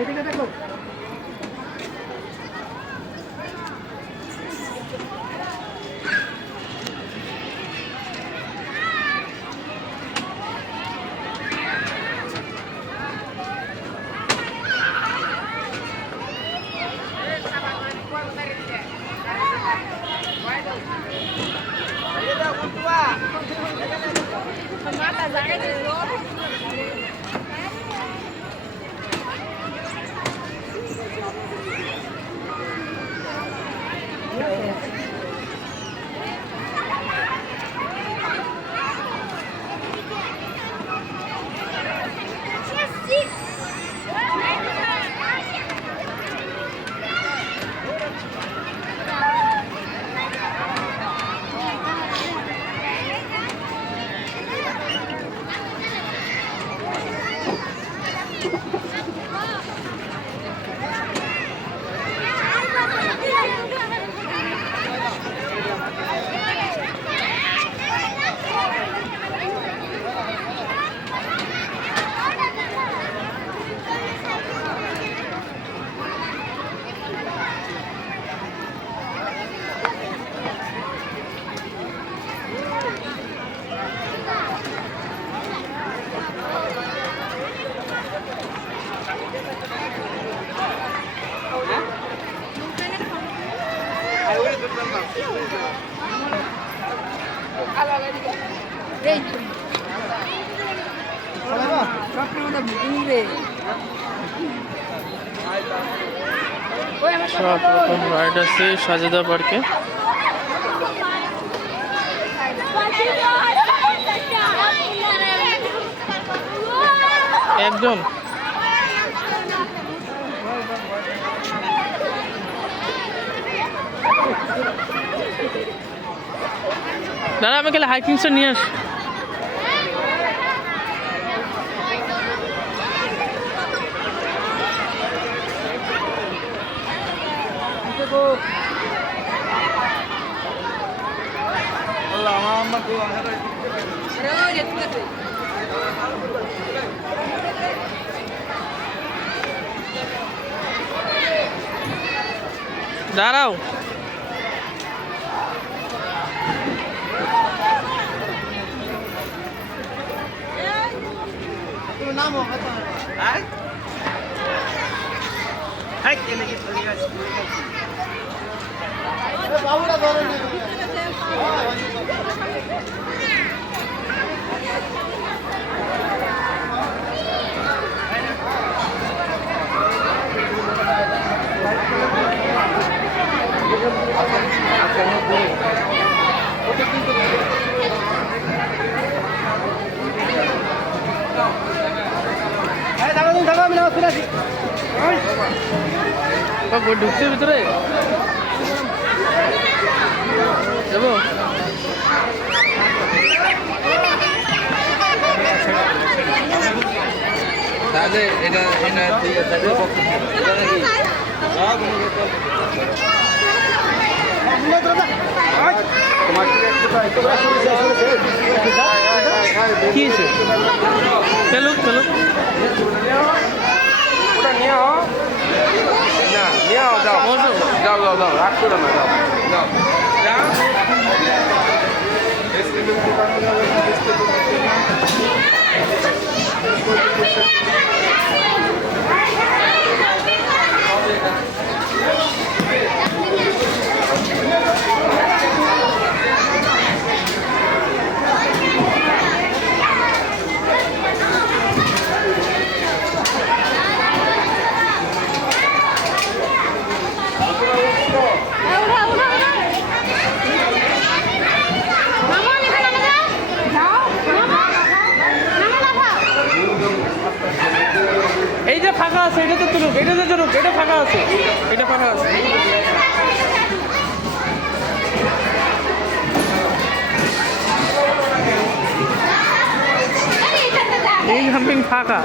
এদিকে দেখো। সব রকম রাইড আছে সাজেদা পার্কে। একজন দাদা আমি গেলে হাইকিংসে নিয়ে আস। দাঁড়াও ঢুকতে ভিতরে যাবো। তাহলে এটা কি চলুক চলুক ওটা নিয়ে আও না নিয়ে আও যাও যাও যাও যাও রাখ করে না যাও যাও এই যে ফাঁকা আছে এটা তো তুলুক, এটা তো তুলুক, এটা ফাঁকা আছে, এটা ফাঁকা আছে। এই জাম্পিং ফাঁকা।